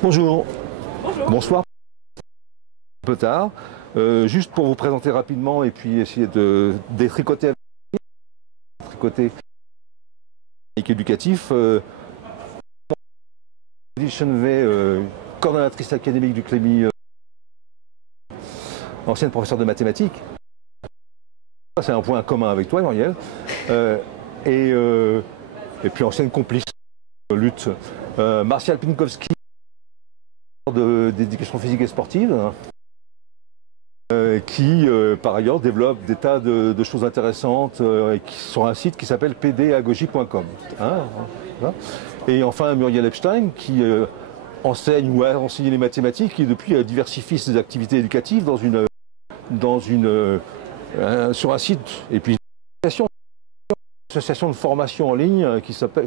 Bonjour. Bonjour. Bonsoir. Un peu tard. Juste pour vous présenter rapidement et puis essayer de détricoter éducatif. Odile Chenevet, coordonnatrice académique du Clémy, ancienne professeure de mathématiques. C'est un point commun avec toi, Muriel. Et puis ancienne complice de lutte. Martial Pinkowski, d'éducation physique et sportive, qui par ailleurs développe des tas de choses intéressantes sur un site qui s'appelle pdagogie.com. Et enfin Muriel Epstein, qui enseigne ou a enseigné les mathématiques, qui depuis diversifie ses activités éducatives sur un site et puis une association de formation en ligne qui s'appelle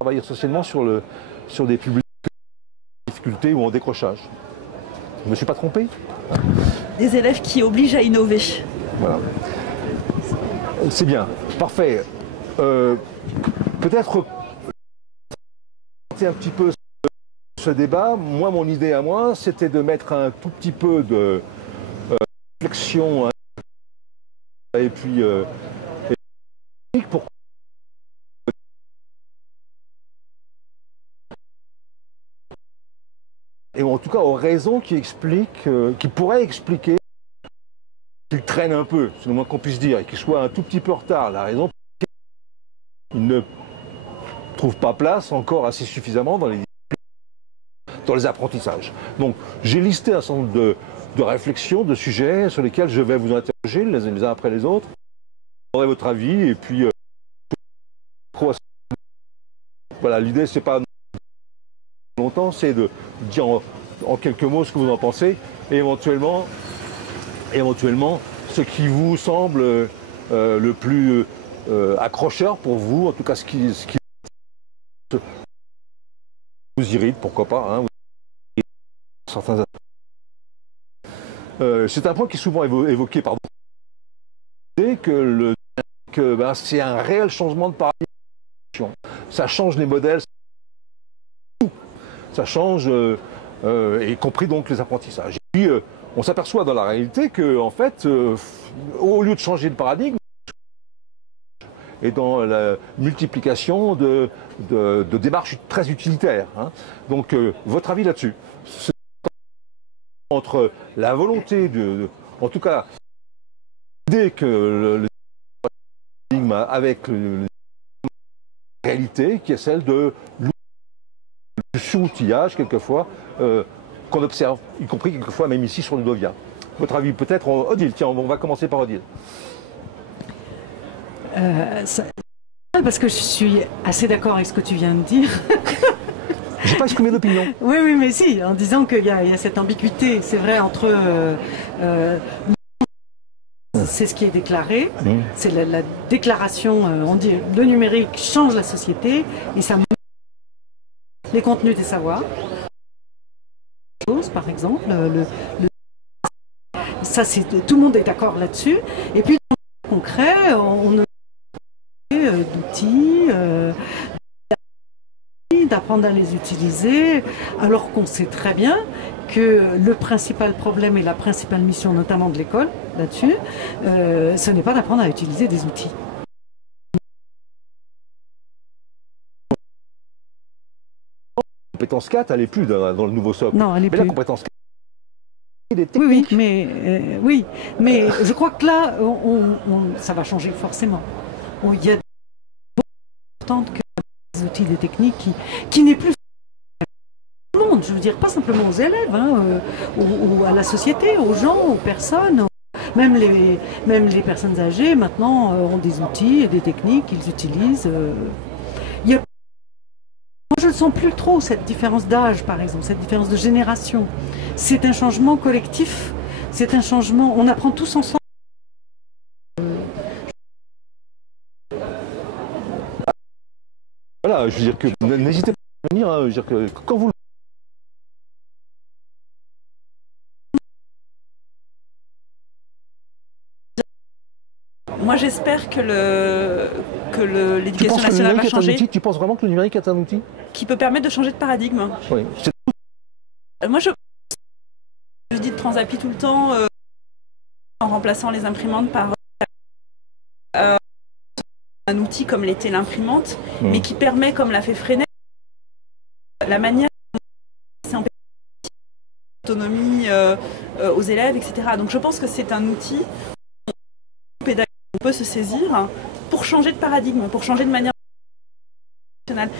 travailler socialement sur des publics en difficulté ou en décrochage. Je ne me suis pas trompé? Des élèves qui obligent à innover. Voilà. C'est bien, parfait. Peut-être un petit peu ce débat. Moi, mon idée à moi, c'était de mettre un tout petit peu de réflexion et puis pour et en tout cas aux raisons qui expliquent, qui pourraient expliquer qu'il traîne un peu, c'est le moins qu'on puisse dire, et qu'il soit un tout petit peu en retard. La raison, il ne trouve pas place encore assez suffisamment dans les apprentissages. Donc j'ai listé un certain nombre de réflexions, de sujets sur lesquels je vais vous interroger les uns après les autres. Vous aurez votre avis et puis voilà, l'idée c'est pas longtemps, c'est de dire en quelques mots ce que vous en pensez et éventuellement ce qui vous semble le plus accrocheur pour vous, en tout cas ce qui vous irrite, pourquoi pas. Hein, certains... c'est un point qui est souvent évoqué par que c'est un réel changement de paradigme. Ça change les modèles, ça change, y compris donc les apprentissages. Et puis, on s'aperçoit dans la réalité que, en fait, au lieu de changer de paradigme, et dans la multiplication de démarches très utilitaires. Hein. Donc, votre avis là-dessus? Entre la volonté en tout cas, l'idée que le paradigme avec la réalité, qui est celle du sous-outillage, quelquefois, qu'on observe, y compris quelquefois même ici sur le Ludovia. Votre avis peut-être, Odile? Tiens, on va commencer par Odile. Parce que je suis assez d'accord avec ce que tu viens de dire. J'ai pas exprimé d'opinion. Oui, oui, mais si, en disant qu'il y a cette ambiguïté, c'est vrai, entre c'est ce qui est déclaré, c'est la déclaration, on dit le numérique change la société et ça les contenus des savoirs. Par exemple, ça c'est tout le monde est d'accord là-dessus. Et puis dans le concret, on a d'outils, d'apprendre à les utiliser, alors qu'on sait très bien que le principal problème et la principale mission, notamment de l'école, là-dessus, ce n'est pas d'apprendre à utiliser des outils. La compétence 4, elle n'est plus dans le nouveau socle. Non, elle n'est plus. La compétence 4, oui, oui, mais je crois que là, ça va changer forcément. Il y a des importantes que des outils, des techniques qui n'est plus tout le monde, je veux dire, pas simplement aux élèves, hein, ou à la société, aux gens, aux personnes. Même les personnes âgées, maintenant, ont des outils et des techniques qu'ils utilisent. Moi, je ne sens plus trop cette différence d'âge, par exemple, cette différence de génération. C'est un changement collectif, c'est un changement... On apprend tous ensemble. Voilà, je veux dire que n'hésitez pas à venir, hein, je veux dire que quand vous... Moi, moi j'espère que l'éducation nationale va changer. Tu penses vraiment que le numérique est un outil qui peut permettre de changer de paradigme? Oui. Moi je dis de Transapi tout le temps, en remplaçant les imprimantes par un outil comme l'était l'imprimante, mais qui permet, comme l'a fait Freinet, la manière c'est en autonomie aux élèves, etc. Donc je pense que c'est un outil pédagogique on peut se saisir pour changer de paradigme, pour changer de manière nationale.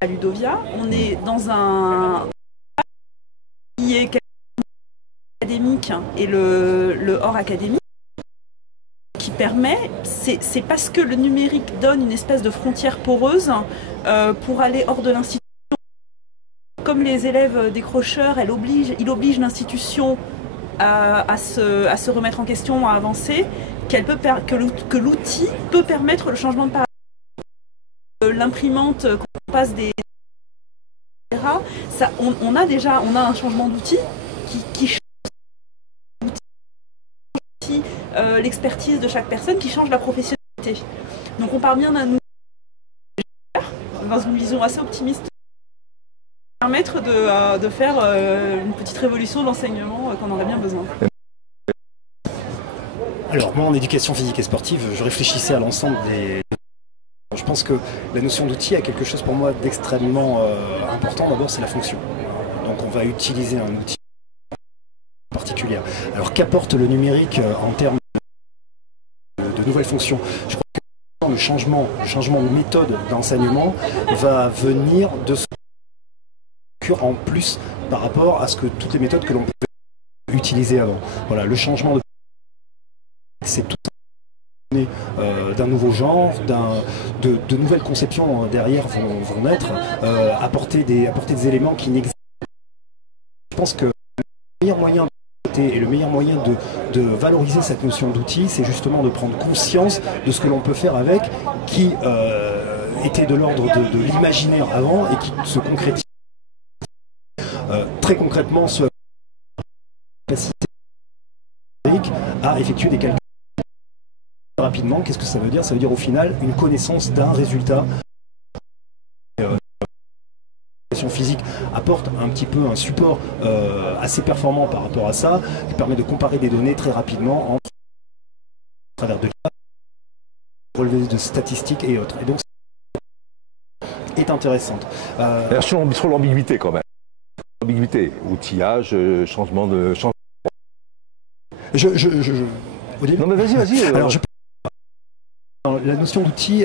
À Ludovia, on est dans un qui est académique et le hors académique qui permet, c'est parce que le numérique donne une espèce de frontière poreuse pour aller hors de l'institution. Comme les élèves décrocheurs, il oblige l'institution à se remettre en question, à avancer, que l'outil peut permettre le changement de paradigme. L'imprimante, quand on passe des... Ça, on a un changement d'outil qui change l'expertise de chaque personne, qui change la professionnalité. Donc on part bien d'un outil dans une vision assez optimiste, permettre de faire une petite révolution de l'enseignement qu'on aurait bien besoin. Alors moi en éducation physique et sportive, je réfléchissais à l'ensemble des... Je pense que la notion d'outil a quelque chose pour moi d'extrêmement important. D'abord c'est la fonction. Donc on va utiliser un outil particulier. Alors qu'apporte le numérique en termes de nouvelles fonctions? Je crois que le changement de méthode d'enseignement va venir de ce en plus par rapport à toutes les méthodes que l'on pouvait utiliser avant. Voilà, le changement de c'est tout d'un nouveau genre, de nouvelles conceptions derrière vont naître, apporter des éléments qui n'existent pas. Je pense que le meilleur moyen et le meilleur moyen de valoriser cette notion d'outil, c'est justement de prendre conscience de ce que l'on peut faire avec, qui était de l'ordre de l'imaginaire avant et qui se concrétise très concrètement ce capacité à effectuer des calculs rapidement. Qu'est-ce que ça veut dire? Ça veut dire au final une connaissance d'un résultat. L'éducation physique apporte un petit peu un support assez performant par rapport à ça, qui permet de comparer des données très rapidement à travers de relevés de statistiques et autres. Et donc est intéressante. Sur l'ambiguïté quand même. Ambiguïté, outillage, changement de... Non mais vas-y. Alors, la notion d'outil,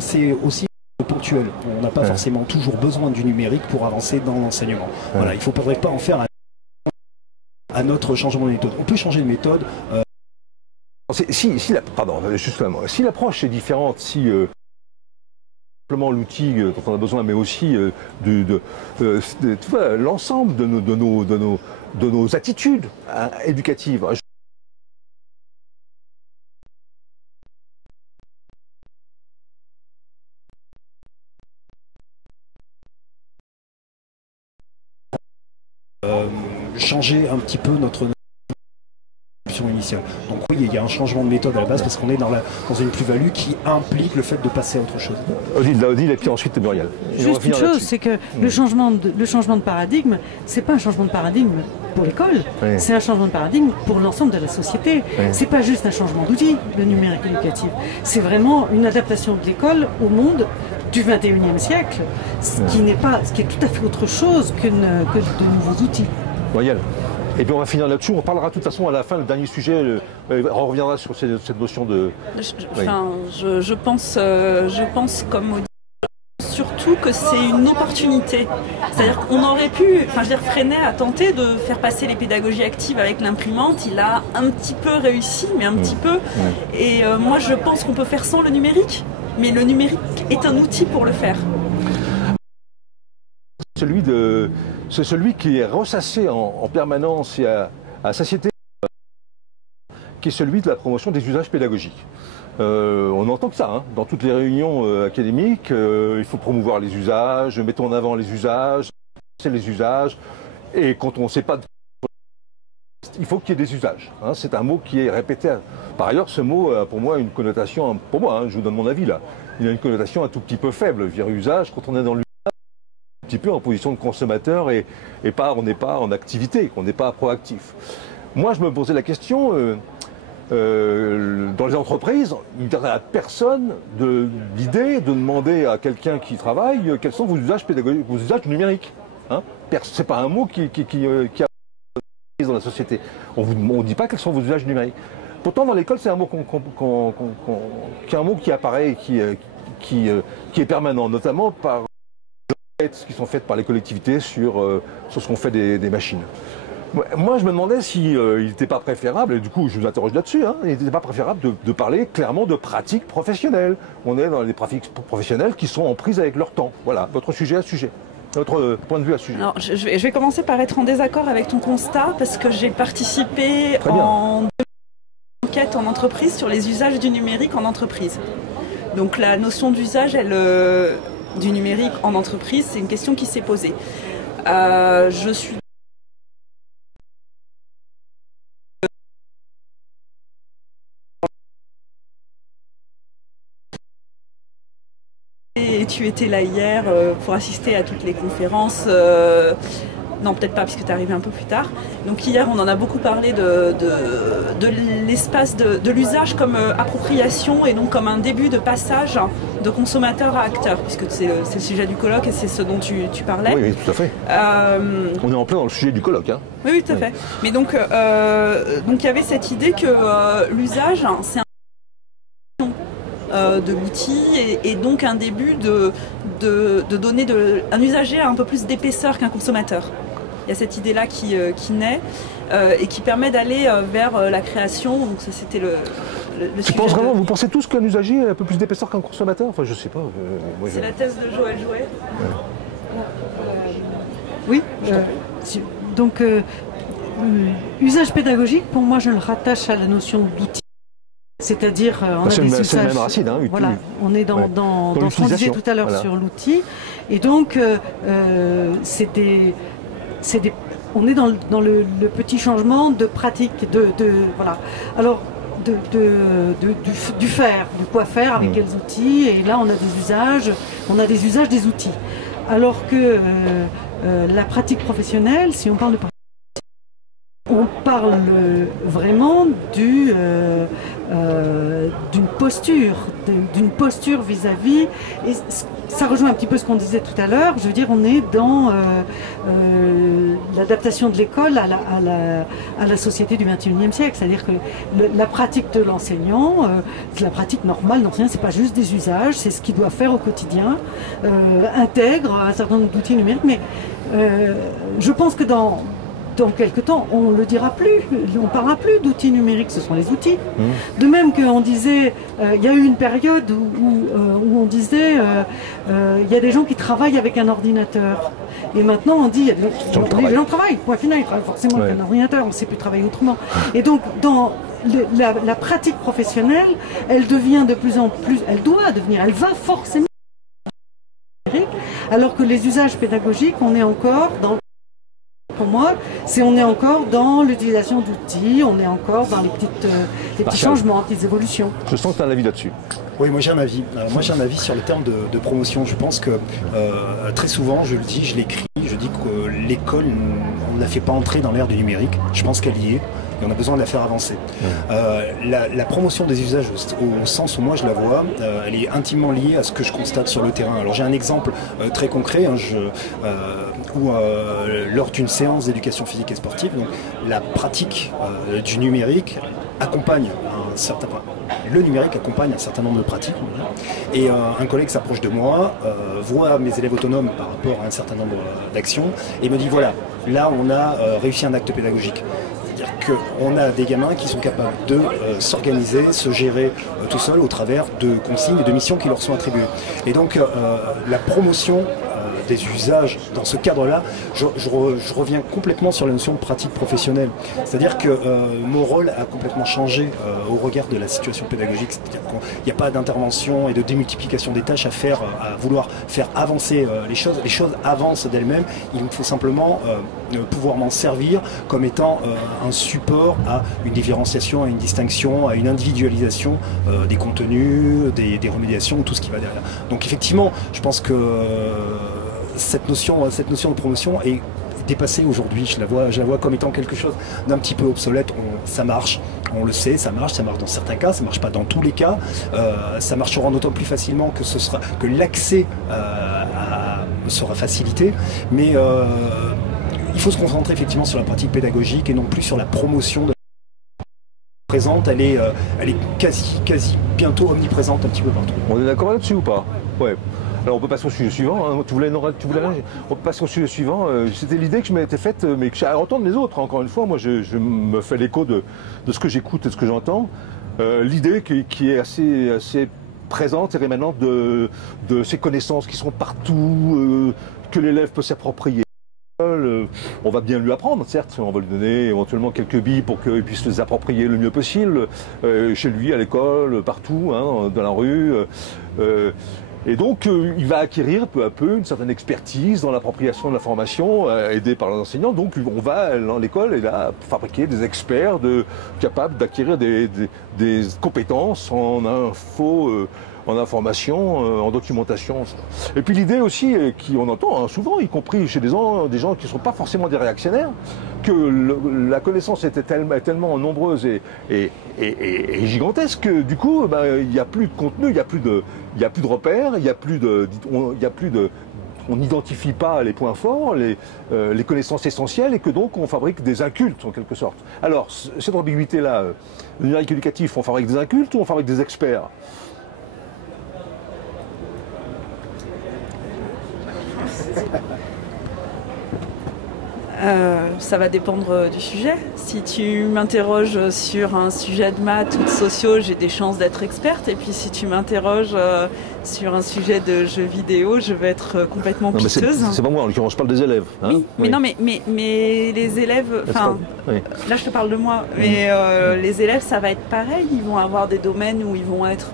c'est aussi ponctuel. On n'a pas forcément toujours besoin du numérique pour avancer dans l'enseignement. Voilà, il ne faudrait pas en faire à notre changement de méthode. On peut changer de méthode. Si l'approche est différente, si simplement l'outil dont on a besoin, mais aussi l'ensemble de nos attitudes éducatives. Changer un petit peu notre option initiale. Donc oui, il y a un changement de méthode à la base parce qu'on est dans une plus-value qui implique le fait de passer à autre chose. Odile et puis ensuite Muriel. Juste une chose, c'est que le changement de paradigme, c'est pas un changement de paradigme pour l'école, c'est un changement de paradigme pour l'ensemble de la société. C'est pas juste un changement d'outil, le numérique éducatif. C'est vraiment une adaptation de l'école au monde du 21e siècle, ce qui est tout à fait autre chose que de nouveaux outils. Muriel. Et puis on va finir là-dessus, on parlera de toute façon à la fin, le dernier sujet, on reviendra sur cette notion de... Je pense comme Odile, surtout que c'est une opportunité. C'est-à-dire qu'on aurait pu, Freinet a tenté de faire passer les pédagogies actives avec l'imprimante, il a un petit peu réussi, mais un petit peu. Et moi je pense qu'on peut faire sans le numérique, mais le numérique est un outil pour le faire. C'est celui qui est ressassé en permanence et à satiété, qui est celui de la promotion des usages pédagogiques. On entend que ça, dans toutes les réunions académiques, il faut promouvoir les usages, mettons en avant les usages, et quand on ne sait pas de il faut qu'il y ait des usages. Hein. C'est un mot qui est répété. Par ailleurs, ce mot a pour moi une connotation, pour moi, hein, je vous donne mon avis là, il a une connotation un tout petit peu faible. Je veux dire, usage, quand on est dans l'usage, un petit peu en position de consommateur et pas, on n'est pas en activité, on n'est pas proactif. Moi, je me posais la question, dans les entreprises, il n'y a personne l'idée de demander à quelqu'un qui travaille quels sont vos usages pédagogiques, vos usages numériques. Hein. C'est pas un mot qui a dans la société. On ne dit pas quels sont vos usages numériques. Pourtant, dans l'école, c'est un mot qui apparaît et qui est permanent, notamment par les enquêtes qui sont faites par les collectivités sur ce qu'on fait des machines. Moi, je me demandais s'il n'était pas préférable, et du coup, je vous interroge là-dessus, hein, il n'était pas préférable de parler clairement de pratiques professionnelles. On est dans des pratiques professionnelles qui sont en prise avec leur temps. Voilà, votre sujet à ce sujet. Notre point de vue à ce sujet. Alors, je vais commencer par être en désaccord avec ton constat, parce que j'ai participé en enquête en entreprise sur les usages du numérique en entreprise. Donc la notion d'usage du numérique en entreprise, c'est une question qui s'est posée. Je suis et tu étais là hier pour assister à toutes les conférences. Non, peut-être pas, puisque tu es arrivé un peu plus tard. Donc hier, on en a beaucoup parlé de l'espace, de l'usage comme appropriation et donc comme un début de passage de consommateur à acteur, puisque c'est le sujet du colloque et c'est ce dont tu parlais. Oui, tout à fait. On est en plein dans le sujet du colloque. Hein. Oui, tout à fait. Mais donc il y avait cette idée que l'usage, c'est de l'outil et donc un début de donner un usager a un peu plus d'épaisseur qu'un consommateur. Il y a cette idée-là qui naît et qui permet d'aller vers la création. Donc ça, c'était le sujet. Vous pensez tous qu'un usager a un peu plus d'épaisseur qu'un consommateur? Enfin, je sais pas. C'est la thèse de Joël Jouet. Oui. Donc, usage pédagogique, pour moi, je le rattache à la notion d'outil. C'est-à-dire, on a des usages. C'est le même racine, hein, voilà, on est dans ce qu'on disait tout à l'heure sur l'outil, et donc on est dans le petit changement de pratique, voilà. Alors du faire, du quoi faire avec quels outils, et là on a des usages des outils. Alors que la pratique professionnelle, si on parle de pratique, on parle vraiment d'une posture vis-à-vis, et ça rejoint un petit peu ce qu'on disait tout à l'heure. Je veux dire, on est dans l'adaptation de l'école à la société du XXIe siècle, c'est-à-dire que la pratique de l'enseignant, la pratique normale de l'enseignant, c'est pas juste des usages, c'est ce qu'il doit faire au quotidien, intègre un certain nombre d'outils numériques, mais je pense que dans quelques temps, on ne le dira plus, on ne parlera plus d'outils numériques, ce sont les outils. De même qu'on disait, il y a eu une période où on disait, il y a des gens qui travaillent avec un ordinateur. Et maintenant, on dit, il y a des gens travaillent, point final, ils travaillent forcément avec un ordinateur, on ne sait plus travailler autrement. Et donc, dans la pratique professionnelle, elle devient de plus en plus, elle va forcément numérique, alors que les usages pédagogiques, on est encore dans... Pour moi, on est encore dans l'utilisation d'outils, on est encore dans les petits changements, les petites évolutions. Je sens que tu as un avis là-dessus. Oui, moi j'ai un avis. Moi j'ai un avis sur le terme de promotion. Je pense que très souvent, je le dis, je l'écris, je dis que l'école, on ne la fait pas entrer dans l'ère du numérique. Je pense qu'elle y est. Et on a besoin de la faire avancer. La promotion des usages, au sens où moi je la vois, elle est intimement liée à ce que je constate sur le terrain. Alors j'ai un exemple très concret, où lors d'une séance d'éducation physique et sportive, donc, la pratique du numérique accompagne un certain point. Le numérique accompagne un certain nombre de pratiques. Et un collègue s'approche de moi, voit mes élèves autonomes par rapport à un certain nombre d'actions, et me dit voilà, là on a réussi un acte pédagogique. C'est-à-dire qu'on a des gamins qui sont capables de s'organiser, se gérer tout seuls au travers de consignes et de missions qui leur sont attribuées. Et donc la promotion des usages dans ce cadre-là, je reviens complètement sur la notion de pratique professionnelle. C'est-à-dire que mon rôle a complètement changé au regard de la situation pédagogique. C'est-à-dire qu'il n'y a pas d'intervention et de démultiplication des tâches à vouloir faire avancer les choses. Les choses avancent d'elles-mêmes. Il nous faut simplement pouvoir m'en servir comme étant un support à une différenciation, à une distinction, à une individualisation des contenus, des remédiations, tout ce qui va derrière. Donc effectivement, je pense que cette notion de promotion est dépassée aujourd'hui. Je la vois comme étant quelque chose d'un petit peu obsolète. Ça marche, on le sait, ça marche dans certains cas, ça marche pas dans tous les cas. Ça marchera d'autant plus facilement que l'accès sera facilité, mais il faut se concentrer effectivement sur la pratique pédagogique et non plus sur la promotion de la présente. Elle est quasi bientôt omniprésente un petit peu partout. On est d'accord là-dessus ou pas? Ouais. Alors on peut passer au sujet suivant, hein. On peut passer au sujet suivant. C'était l'idée que je m'étais faite, mais que j'ai à entendre les autres. Encore une fois, moi je me fais l'écho de ce que j'écoute et de ce que j'entends. L'idée qui est assez présente et rémanente de ces connaissances qui sont partout, que l'élève peut s'approprier. On va bien lui apprendre, certes, on va lui donner éventuellement quelques billes pour qu'il puisse les approprier le mieux possible, chez lui, à l'école, partout, hein, dans la rue. Et donc, il va acquérir peu à peu une certaine expertise dans l'appropriation de l'information, aidé par les enseignants. Donc, on va, dans l'école, fabriquer des experts capables d'acquérir des compétences en info, en information, en documentation. Et puis l'idée aussi, on entend souvent, y compris chez des gens qui ne sont pas forcément des réactionnaires, que la connaissance est tellement nombreuse et gigantesque que du coup, il n'y a plus de contenu, il n'y a plus de repères, on n'identifie pas les points forts, les connaissances essentielles, et que donc on fabrique des incultes en quelque sorte. Alors, cette ambiguïté-là, le numérique éducatif, on fabrique des incultes ou on fabrique des experts? Ça va dépendre du sujet. Si tu m'interroges sur un sujet de maths ou de sociaux, j'ai des chances d'être experte. Et puis si tu m'interroges sur un sujet de jeux vidéo, je vais être complètement piteuse. C'est pas moi, en l'occurrence, je parle des élèves. Hein, oui, mais non, mais les élèves, oui. Là je te parle de moi, mais les élèves, ça va être pareil. Ils vont avoir des domaines où ils vont être...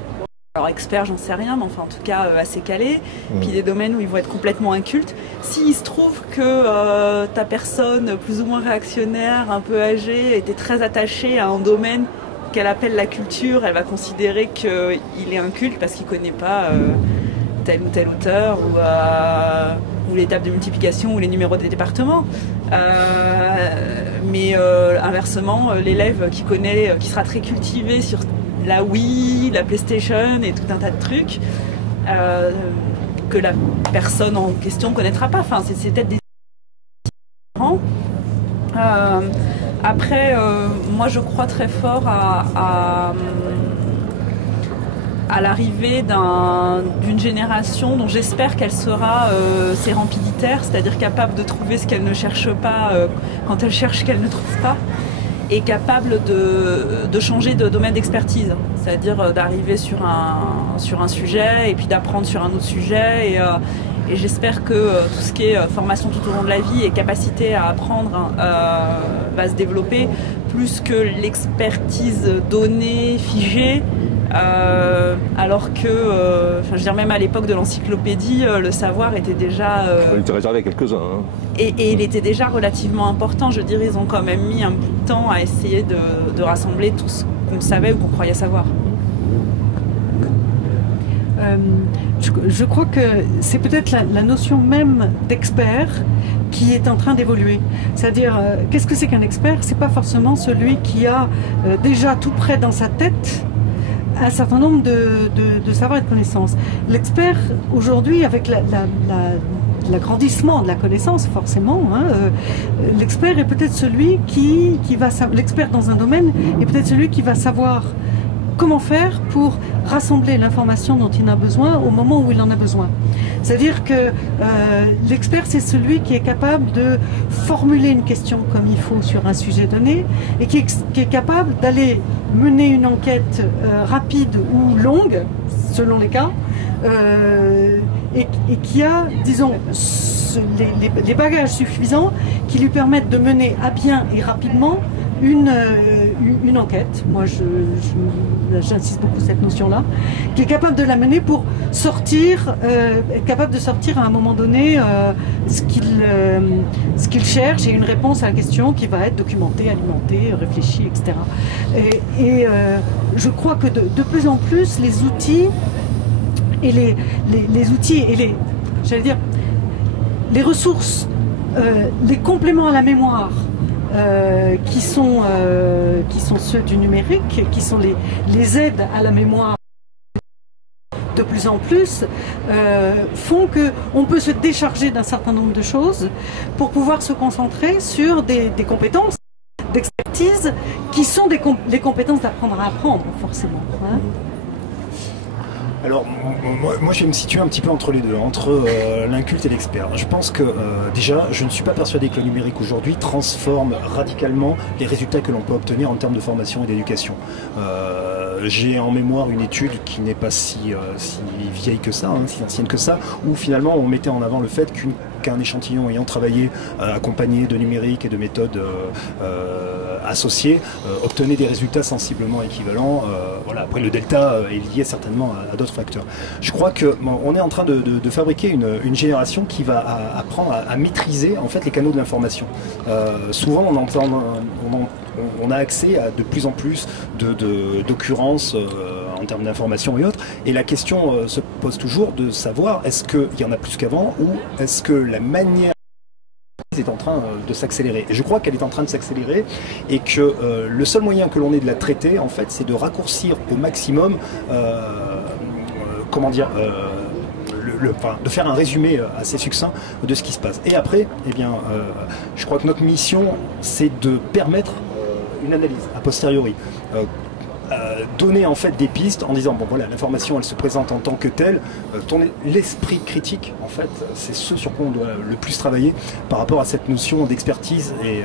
Alors experts, j'en sais rien, mais enfin en tout cas assez calés. Puis des domaines où ils vont être complètement incultes. S'il se trouve que ta personne plus ou moins réactionnaire, un peu âgée, était très attachée à un domaine qu'elle appelle la culture, elle va considérer qu'il est inculte parce qu'il ne connaît pas tel ou tel auteur ou les tables de multiplication ou les numéros des départements. Mais inversement, l'élève qui sera très cultivé sur la Wii, la PlayStation et tout un tas de trucs que la personne en question ne connaîtra pas. Enfin, c'est peut-être des différents. Après, moi je crois très fort à l'arrivée d'une génération dont j'espère qu'elle sera sérempiditaire, c'est-à-dire capable de trouver ce qu'elle ne cherche pas quand elle cherche qu'elle ne trouve pas, et capable de changer de domaine d'expertise, c'est-à-dire d'arriver sur un sujet et puis d'apprendre sur un autre sujet. Et j'espère que tout ce qui est formation tout au long de la vie et capacité à apprendre va se développer, plus que l'expertise donnée, figée. Alors que, je veux dire, même à l'époque de l'encyclopédie, le savoir était déjà... il était réservé à quelques-uns. Hein. Et il était déjà relativement important. Je veux dire, ils ont quand même mis un bout de temps à essayer de rassembler tout ce qu'on savait ou qu'on croyait savoir. Je crois que c'est peut-être la notion même d'expert qui est en train d'évoluer. C'est-à-dire, qu'est-ce que c'est qu'un expert? C'est pas forcément celui qui a déjà tout prêt dans sa tête un certain nombre de savoirs et de connaissances. L'expert, aujourd'hui, avec l'agrandissement de la connaissance, forcément, l'expert est peut-être celui l'expert dans un domaine est peut-être celui qui va savoir comment faire pour rassembler l'information dont il a besoin au moment où il en a besoin. C'est-à-dire que l'expert, c'est celui qui est capable de formuler une question comme il faut sur un sujet donné et qui est capable d'aller mener une enquête rapide ou longue, selon les cas, et qui a, disons, les bagages suffisants qui lui permettent de mener à bien et rapidement une enquête, moi j'insiste beaucoup sur cette notion-là, qui est capable de l'amener pour sortir, être capable de sortir à un moment donné ce qu'il cherche et une réponse à la question qui va être documentée, alimentée, réfléchie, etc. Et je crois que de plus en plus les outils et les outils et j'allais dire, les ressources, les compléments à la mémoire, qui sont ceux du numérique, qui sont les aides à la mémoire de plus en plus, font qu'on peut se décharger d'un certain nombre de choses pour pouvoir se concentrer sur des compétences d'expertise qui sont des compétences d'apprendre à apprendre, forcément. Hein. Alors, moi, je vais me situer un petit peu entre les deux, entre l'inculte et l'expert. Je pense que, déjà, je ne suis pas persuadé que le numérique aujourd'hui transforme radicalement les résultats que l'on peut obtenir en termes de formation et d'éducation. J'ai en mémoire une étude qui n'est pas si vieille que ça, hein, si ancienne que ça, où finalement on mettait en avant le fait qu'un échantillon ayant travaillé accompagné de numérique et de méthodes associées obtenait des résultats sensiblement équivalents. Voilà. Après, le delta est lié certainement à d'autres facteurs. Je crois qu'on est en train de fabriquer une génération qui va apprendre à maîtriser en fait les canaux de l'information. Souvent, on a accès à de plus en plus d'occurrences en termes d'information et autres. Et la question se pose toujours de savoir est-ce qu'il y en a plus qu'avant ou est-ce que la manière est en train de s'accélérer. Et je crois qu'elle est en train de s'accélérer et que le seul moyen que l'on ait de la traiter, en fait, c'est de raccourcir au maximum, de faire un résumé assez succinct de ce qui se passe. Et après, eh bien, je crois que notre mission, c'est de permettre une analyse a posteriori. Donner en fait des pistes en disant bon voilà, l'information elle se présente en tant que telle, l'esprit critique en fait c'est ce sur quoi on doit le plus travailler par rapport à cette notion d'expertise et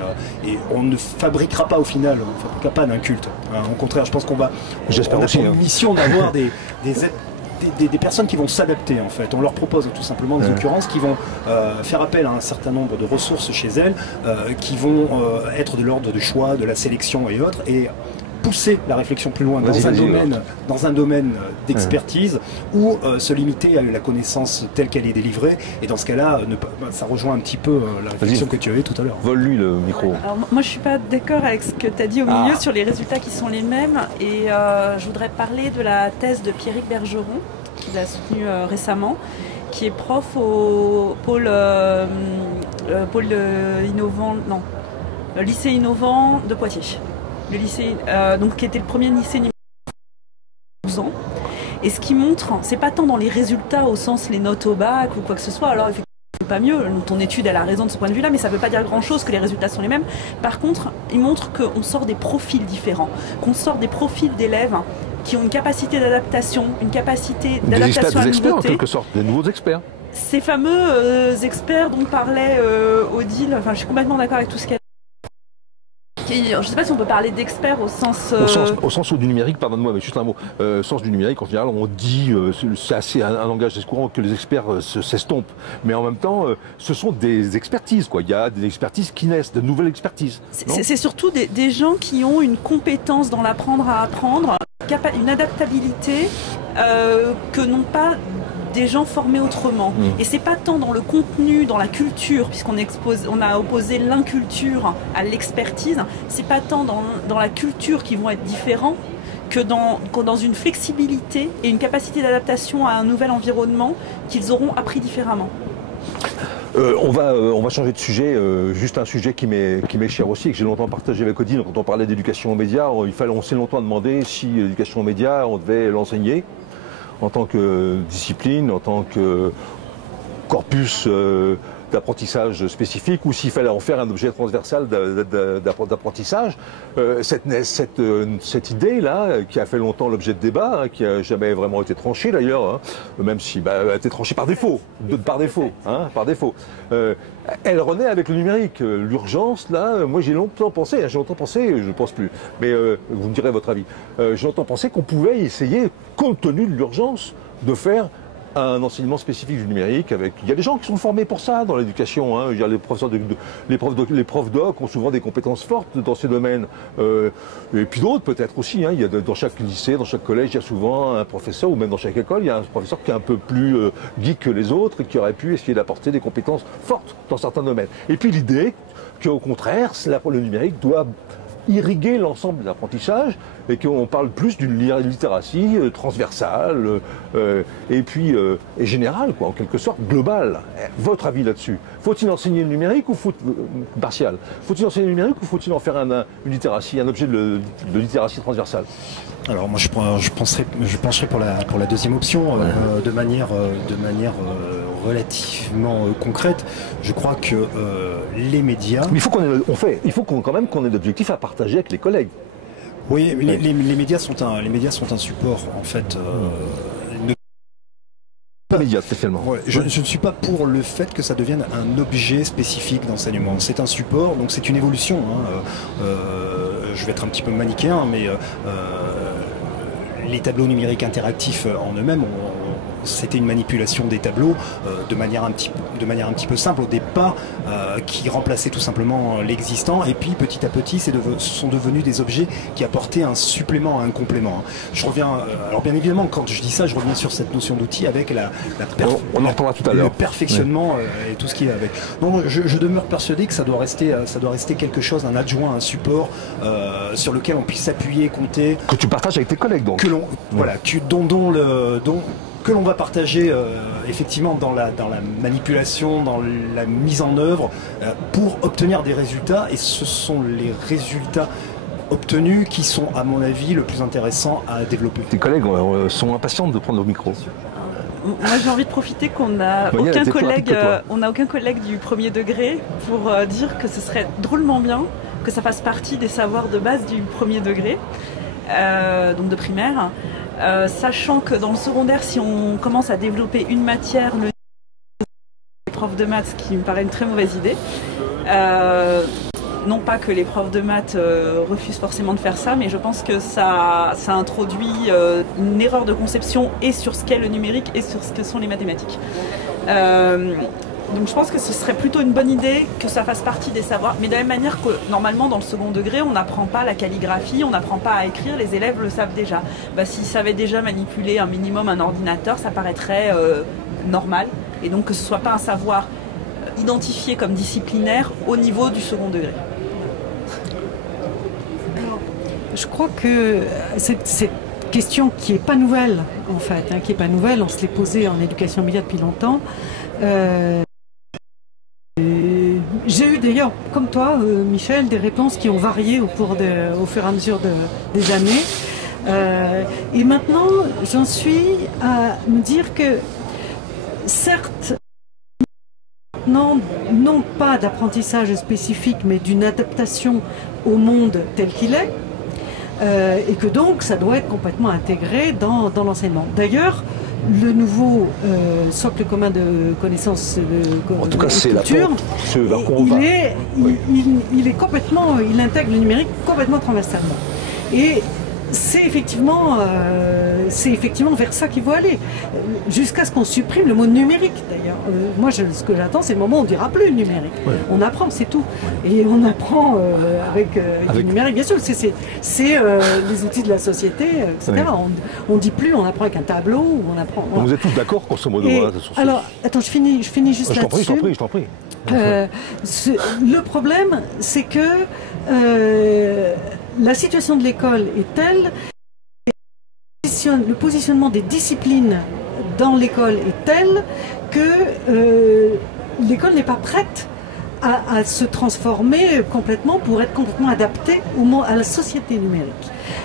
on ne fabriquera pas au final, on ne fabriquera pas d'un culte, hein. Au contraire je pense qu'on va, j'espère aussi, une mission d'avoir des personnes qui vont s'adapter en fait. On leur propose tout simplement des occurrences qui vont faire appel à un certain nombre de ressources chez elles, qui vont être de l'ordre du choix, de la sélection et autres, et pousser la réflexion plus loin dans un domaine d'expertise ou se limiter à la connaissance telle qu'elle est délivrée. Et dans ce cas-là, ça rejoint un petit peu la réflexion que tu avais tout à l'heure. Vole-lui le micro. Alors, moi, je suis pas d'accord avec ce que tu as dit au milieu sur les résultats qui sont les mêmes. Et je voudrais parler de la thèse de Pierrick Bergeron, qu'il a soutenue récemment, qui est prof au lycée innovant de Poitiers. Le lycée, donc qui était le premier lycée numérique 12 ans. Et ce qui montre, c'est pas tant dans les résultats au sens les notes au bac ou quoi que ce soit. Alors effectivement, c'est pas mieux. Ton étude elle a raison de ce point de vue-là, mais ça veut pas dire grand-chose que les résultats sont les mêmes. Par contre, il montre qu'on sort des profils différents, qu'on sort des profils d'élèves qui ont une capacité d'adaptation, une capacité d'adaptation à la nouveauté. En quelque sorte, des nouveaux experts. Ces fameux experts dont parlait Odile. Enfin, je suis complètement d'accord avec tout ce qu'elle. Je ne sais pas si on peut parler d'experts au sens du numérique, pardonne-moi, mais juste un mot. Sens du numérique, en général, on dit, c'est assez un langage assez courant, que les experts s'estompent. Mais en même temps, ce sont des expertises, quoi. Il y a des expertises qui naissent, de nouvelles expertises. C'est surtout des gens qui ont une compétence dans l'apprendre à apprendre, une adaptabilité que n'ont pas des gens formés autrement. Et c'est pas tant dans le contenu, dans la culture, puisqu'on a opposé l'inculture à l'expertise, c'est pas tant dans la culture qui vont être différents que dans une flexibilité et une capacité d'adaptation à un nouvel environnement qu'ils auront appris différemment. On va changer de sujet, juste un sujet qui m'est cher aussi, et que j'ai longtemps partagé avec Odile. Quand on parlait d'éducation aux médias, on s'est longtemps demandé si l'éducation aux médias, on devait l'enseigner en tant que discipline, en tant que corpus d'apprentissage spécifique, ou s'il fallait en faire un objet transversal d'apprentissage. Cette idée-là, qui a fait longtemps l'objet de débat, hein, qui n'a jamais vraiment été tranchée d'ailleurs, hein, même si elle a été tranchée par défaut, elle renaît avec le numérique. L'urgence, là, moi j'ai longtemps pensé, je ne pense plus, mais vous me direz votre avis, j'ai longtemps pensé qu'on pouvait essayer, compte tenu de l'urgence, de faire un enseignement spécifique du numérique. Il y a des gens qui sont formés pour ça dans l'éducation. Hein. Les profs doc ont souvent des compétences fortes dans ces domaines. Et puis d'autres peut-être aussi. Hein. Il y a dans chaque lycée, dans chaque collège, il y a souvent un professeur, ou même dans chaque école, il y a un professeur qui est un peu plus geek que les autres et qui aurait pu essayer d'apporter des compétences fortes dans certains domaines. Et puis l'idée qu'au contraire, le numérique doit irriguer l'ensemble de l'apprentissage et qu'on parle plus d'une littératie transversale et puis et générale, quoi, en quelque sorte globale. Votre avis là-dessus? Faut-il enseigner le numérique ou partial? Faut-il enseigner le numérique ou faut-il en faire une littératie, un objet de littératie transversale? Alors moi je pencherais pour la deuxième option, de manière relativement concrète. Je crois que les médias... Mais il faut quand même qu'on ait d'objectifs à partager avec les collègues. Oui, les médias sont un support en fait. Médias, spécialement. Ouais, je ne suis pas pour le fait que ça devienne un objet spécifique d'enseignement. C'est un support, donc c'est une évolution. Hein. Je vais être un petit peu manichéen, mais les tableaux numériques interactifs en eux-mêmes, c'était une manipulation des tableaux de manière un petit peu simple au départ, qui remplaçait tout simplement l'existant, et puis petit à petit sont devenus des objets qui apportaient un supplément, un complément. Je reviens, alors bien évidemment quand je dis ça, je reviens sur cette notion d'outil avec on en reparlera tout à l'heure. Le perfectionnement et tout ce qui est avec. Donc je demeure persuadé que ça doit rester quelque chose, un adjoint, un support sur lequel on puisse s'appuyer, compter. Que tu partages avec tes collègues donc. Que l'on va partager effectivement dans la manipulation, dans la mise en œuvre, pour obtenir des résultats, et ce sont les résultats obtenus qui sont, à mon avis, le plus intéressant à développer. Tes collègues sont impatients de prendre le micro. Moi j'ai envie de profiter qu'on n'a aucun collègue du premier degré pour dire que ce serait drôlement bien que ça fasse partie des savoirs de base du premier degré, donc de primaire. Sachant que dans le secondaire, si on commence à développer une matière, les profs de maths, ce qui me paraît une très mauvaise idée. Non pas que les profs de maths refusent forcément de faire ça, mais je pense que ça introduit une erreur de conception et sur ce qu'est le numérique et sur ce que sont les mathématiques. Donc je pense que ce serait plutôt une bonne idée que ça fasse partie des savoirs, mais de la même manière que normalement dans le second degré on n'apprend pas la calligraphie, on n'apprend pas à écrire, les élèves le savent déjà. S'ils savaient déjà manipuler un minimum un ordinateur, ça paraîtrait normal, et donc que ce ne soit pas un savoir identifié comme disciplinaire au niveau du second degré. Alors, je crois que cette question qui n'est pas nouvelle en fait, qui n'est pas nouvelle, on se l'est posée en éducation média depuis longtemps. J'ai eu d'ailleurs, comme toi, Michel, des réponses qui ont varié au fur et à mesure des années. Et maintenant, j'en suis à me dire que, certes, non pas d'apprentissage spécifique, mais d'une adaptation au monde tel qu'il est, et que donc ça doit être complètement intégré dans l'enseignement. D'ailleurs, le nouveau socle commun de connaissances en tout cas, c'est la porte, ce vers quoi on va. Il intègre le numérique complètement transversalement. Et c'est effectivement vers ça qu'il faut aller, jusqu'à ce qu'on supprime le mot numérique d'ailleurs. Moi, ce que j'attends, c'est le moment où on ne dira plus numérique. Ouais. On apprend, c'est tout. Et on apprend avec du numérique, bien sûr. C'est les outils de la société, etc. Ouais. On ne dit plus, on apprend avec un tableau. Ou on apprend. Vous êtes tous d'accord, grosso modo. Alors, attends, je finis juste là-dessus. Je t'en prie. Le problème, c'est que la situation de l'école est telle, le positionnement des disciplines dans l'école est tel que l'école n'est pas prête à se transformer complètement pour être complètement adaptée à la société numérique.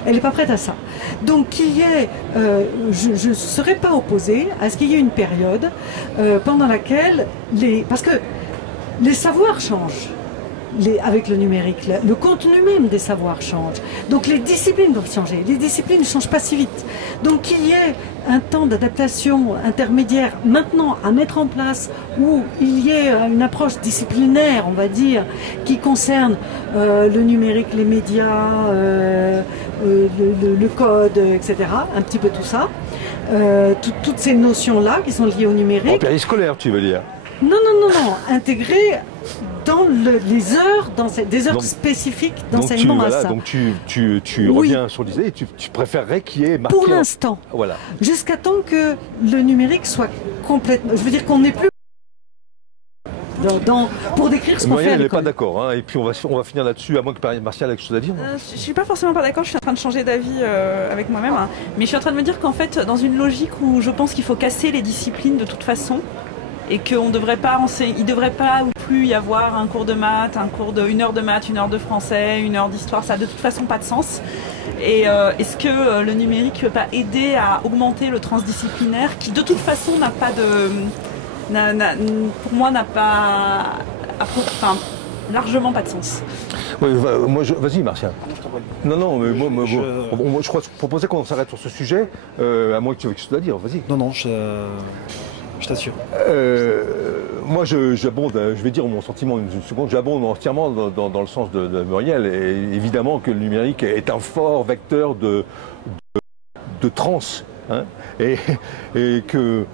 Elle n'est pas prête à ça. Donc qu'il y ait, je ne serais pas opposée à ce qu'il y ait une période pendant laquelle parce que les savoirs changent. Avec le numérique, le contenu même des savoirs change. Donc les disciplines doivent changer. Les disciplines ne changent pas si vite. Donc qu'il y ait un temps d'adaptation intermédiaire maintenant à mettre en place, où il y ait une approche disciplinaire, on va dire, qui concerne le numérique, les médias, le code, etc. Un petit peu tout ça. toutes ces notions-là qui sont liées au numérique. En périscolaire, tu veux dire? Non, intégrées dans les heures, des heures spécifiques d'enseignement à ça. Donc tu reviens sur l'idée et tu préférerais qu'il y ait marqué... Pour l'instant. Voilà. Jusqu'à temps que le numérique soit complètement... Je veux dire qu'on n'est plus... pour décrire ce qu'on fait à l'école. Elle n'est pas d'accord, hein, et puis on va finir là-dessus, à moins que Martial ait quelque chose à dire. Je suis pas forcément pas d'accord, je suis en train de changer d'avis avec moi-même, hein, mais je suis en train de me dire qu'en fait, dans une logique où je pense qu'il faut casser les disciplines de toute façon, et qu'il ne devrait pas ou plus y avoir un cours de maths, une heure de maths, une heure de français, une heure d'histoire, ça n'a de toute façon pas de sens. Et est-ce que le numérique ne peut pas aider à augmenter le transdisciplinaire, qui de toute façon n'a pas de... pour moi n'a pas... Enfin, largement pas de sens. Oui, vas-y Martial. Non, mais moi, je crois proposer qu'on s'arrête sur ce sujet, à moins que tu aies quelque chose à dire, vas-y. Non, je t'assure. Moi, j'abonde, je vais dire mon sentiment une seconde, j'abonde entièrement dans le sens de Muriel. Et évidemment que le numérique est un fort vecteur de trans, hein, et que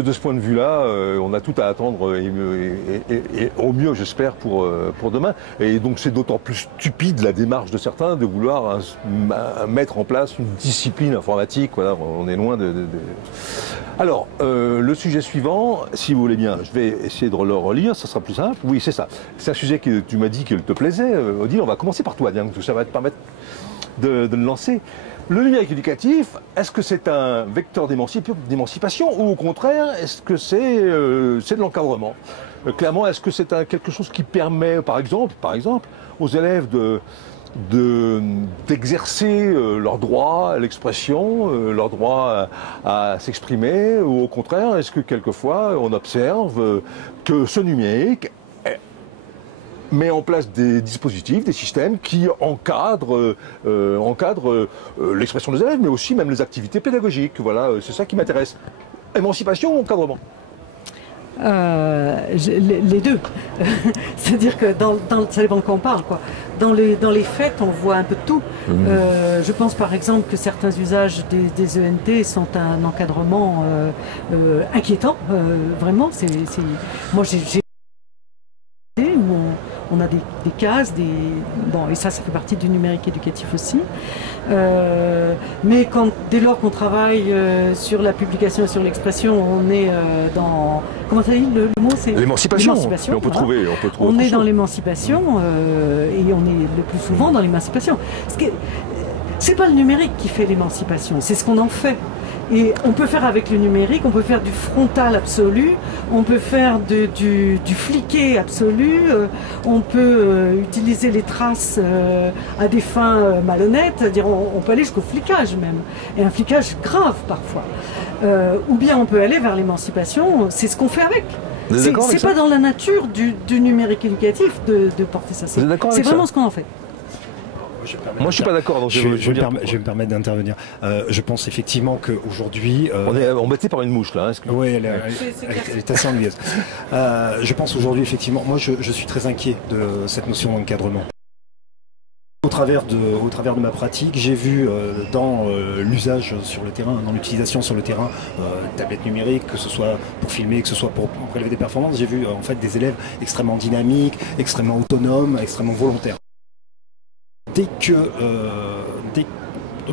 de ce point de vue-là, on a tout à attendre, et au mieux, j'espère, pour demain. Et donc, c'est d'autant plus stupide la démarche de certains de vouloir mettre en place une discipline informatique. Voilà, on est loin de... Alors, le sujet suivant, si vous voulez bien, je vais essayer de le relire, ça sera plus simple. Oui, c'est ça. C'est un sujet que tu m'as dit qu'il te plaisait. Odile, on va commencer par toi, Diane, ça va te permettre de le lancer. Le numérique éducatif, est-ce que c'est un vecteur d'émancipation ou au contraire, est-ce que c'est de l'encadrement? Clairement, est-ce que c'est quelque chose qui permet, par exemple, aux élèves d'exercer leur droit à l'expression, leur droit à s'exprimer, ou au contraire, est-ce que quelquefois on observe que ce numérique met en place des dispositifs, des systèmes qui encadrent l'expression des élèves, mais aussi même les activités pédagogiques. Voilà, c'est ça qui m'intéresse. Émancipation ou encadrement? Les deux. C'est-à-dire que ça dépend de quoi on parle, quoi. Dans les faits, on voit un peu de tout. Je pense par exemple que certains usages des ENT sont un encadrement inquiétant. Vraiment, moi j'ai on a des cases, bon, et ça fait partie du numérique éducatif aussi. Mais dès lors qu'on travaille sur la publication et sur l'expression, on est dans... Comment tu as dit le mot? C'est l'émancipation. On peut trouver on est dans l'émancipation et on est le plus souvent dans l'émancipation. C'est pas le numérique qui fait l'émancipation, c'est ce qu'on en fait. Et on peut faire avec le numérique, on peut faire du frontal absolu, on peut faire du fliqué absolu, on peut utiliser les traces à des fins malhonnêtes, c'est-à-dire on peut aller jusqu'au flicage même, et un flicage grave parfois. Ou bien on peut aller vers l'émancipation, c'est ce qu'on fait avec. C'est pas dans la nature du numérique éducatif de porter ça, c'est vraiment ce qu'on en fait. Moi, je suis pas d'accord. Je vais me permettre d'intervenir. Je pense effectivement qu'aujourd'hui... On est embêté par une mouche, là. Oui, elle est assez ennuyeuse. Je pense aujourd'hui, effectivement... Moi, je suis très inquiet de cette notion d'encadrement. Au travers de ma pratique, j'ai vu dans l'usage sur le terrain, dans l'utilisation sur le terrain, tablettes numériques, que ce soit pour filmer, que ce soit pour prélever des performances, j'ai vu en fait des élèves extrêmement dynamiques, extrêmement autonomes, extrêmement volontaires.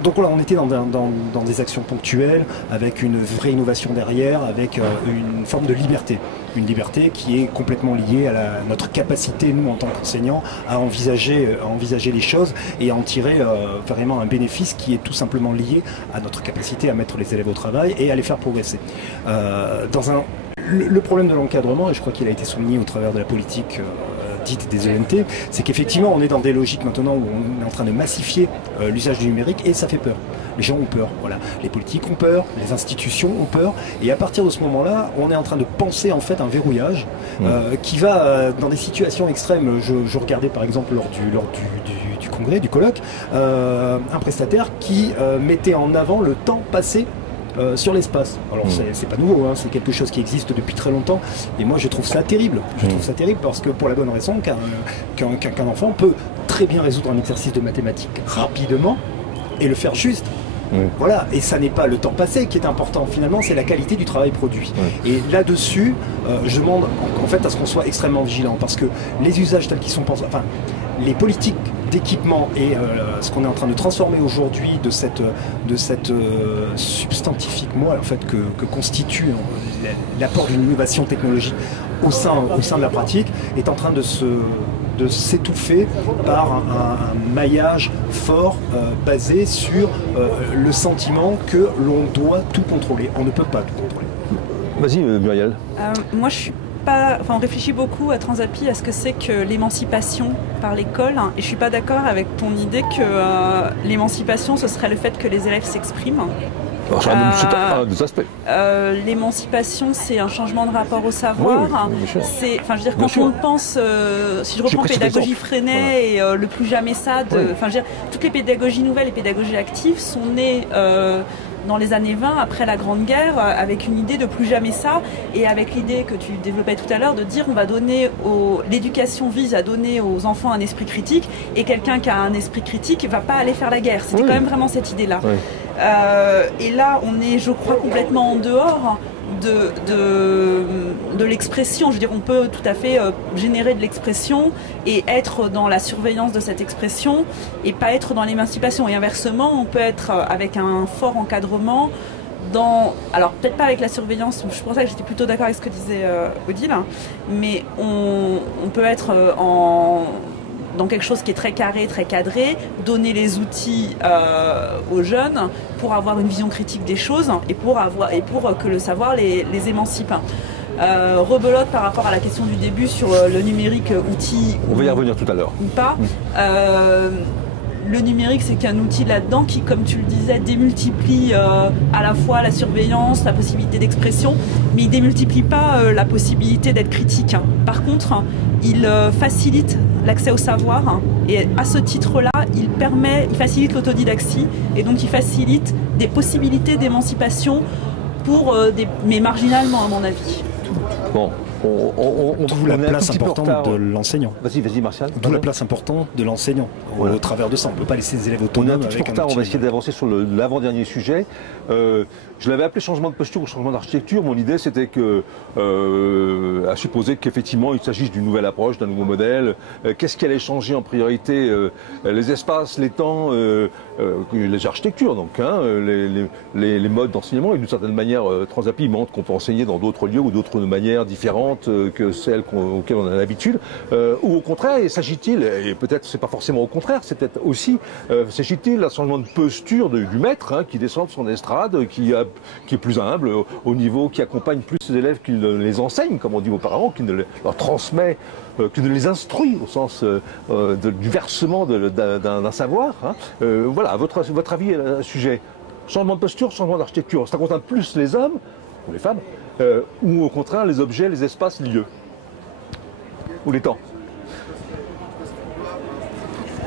Donc là, on était dans des actions ponctuelles, avec une vraie innovation derrière, avec une forme de liberté. Une liberté qui est complètement liée à notre capacité, nous, en tant qu'enseignants, à envisager les choses et à en tirer vraiment un bénéfice qui est tout simplement lié à notre capacité à mettre les élèves au travail et à les faire progresser. Le problème de l'encadrement, et je crois qu'il a été souligné au travers de la politique dite des ENT, c'est qu'effectivement on est dans des logiques maintenant où on est en train de massifier l'usage du numérique et ça fait peur. Les gens ont peur, voilà. Les politiques ont peur, les institutions ont peur, et à partir de ce moment-là, on est en train de penser en fait un verrouillage qui va dans des situations extrêmes. Je regardais par exemple lors du congrès, du colloque, un prestataire qui mettait en avant le temps passé sur l'espace. Alors c'est pas nouveau, hein, c'est quelque chose qui existe depuis très longtemps et moi je trouve ça terrible. Je trouve ça terrible parce que pour la bonne raison qu'un enfant peut très bien résoudre un exercice de mathématiques rapidement et le faire juste Voilà, et ça n'est pas le temps passé qui est important, finalement, c'est la qualité du travail produit. Et là-dessus, je demande en fait à ce qu'on soit extrêmement vigilant, parce que les usages tels qu'ils sont pensés, enfin, les politiques d'équipement et ce qu'on est en train de transformer aujourd'hui de cette substantifique moi en fait que constitue l'apport d'une innovation technologique au sein de la pratique est en train de s'étouffer par un maillage fort basé sur le sentiment que l'on doit tout contrôler. On ne peut pas tout contrôler. Vas-y Muriel. Moi je suis on réfléchit beaucoup à Transapi à ce que c'est que l'émancipation par l'école, et je suis pas d'accord avec ton idée que l'émancipation ce serait le fait que les élèves s'expriment. C'est un des aspects. L'émancipation, c'est un changement de rapport au savoir. C'est, enfin, je veux dire, quand on pense, si je reprends pédagogie Freinet et le plus jamais ça, enfin, je veux dire, toutes les pédagogies nouvelles et pédagogies actives sont nées dans les années 20, après la Grande Guerre, avec une idée de plus jamais ça, et avec l'idée que tu développais tout à l'heure de dire on va donner l'éducation vise à donner aux enfants un esprit critique, et quelqu'un qui a un esprit critique ne va pas aller faire la guerre. C'était quand même vraiment cette idée-là. Et là, on est, je crois, complètement en dehors de l'expression. Je veux dire, on peut tout à fait générer de l'expression et être dans la surveillance de cette expression et pas être dans l'émancipation. Et inversement, on peut être avec un fort encadrement alors peut-être pas avec la surveillance, je pensais que j'étais plutôt d'accord avec ce que disait Odile, mais on peut être dans quelque chose qui est très carré, très cadré, donner les outils aux jeunes pour avoir une vision critique des choses et pour que le savoir les émancipe. Rebelote par rapport à la question du début sur le numérique outil. On va y revenir tout à l'heure. Ou pas. Le numérique, c'est qu'un outil là-dedans qui, comme tu le disais, démultiplie à la fois la surveillance, la possibilité d'expression, mais il démultiplie pas la possibilité d'être critique. Par contre, il facilite l'accès au savoir, et à ce titre-là, il facilite l'autodidaxie, et donc il facilite des possibilités d'émancipation mais marginalement à mon avis. Bon. D'où la place importante de l'enseignant. Vas-y Martial. D'où la place importante de l'enseignant au travers de ça. On ne peut pas laisser les élèves autonomes. On est un petit peu en retard, on va essayer d'avancer sur l'avant-dernier sujet. Je l'avais appelé changement de posture ou changement d'architecture. Mon idée c'était à supposer qu'effectivement il s'agisse d'une nouvelle approche, d'un nouveau modèle. Qu'est-ce qui allait changer en priorité? Les espaces, les temps, les architectures, donc, les modes d'enseignement. Et d'une certaine manière, Transapi montre qu'on peut enseigner dans d'autres lieux ou d'autres manières différentes que celles auxquelles on a l'habitude, ou au contraire, s'agit-il, et peut-être c'est pas forcément au contraire, c'est peut-être aussi, s'agit-il d'un changement de posture du maître qui descend de son estrade, qui est plus humble au niveau, qui accompagne plus ses élèves qu'il ne les enseigne, comme on dit auparavant, qu'il ne leur transmet, qu'il ne les instruit au sens du versement d'un savoir. Voilà, votre avis à ce sujet. Changement de posture, changement d'architecture, ça concerne plus les hommes ou les femmes, ou au contraire les objets, les espaces, les lieux, ou les temps.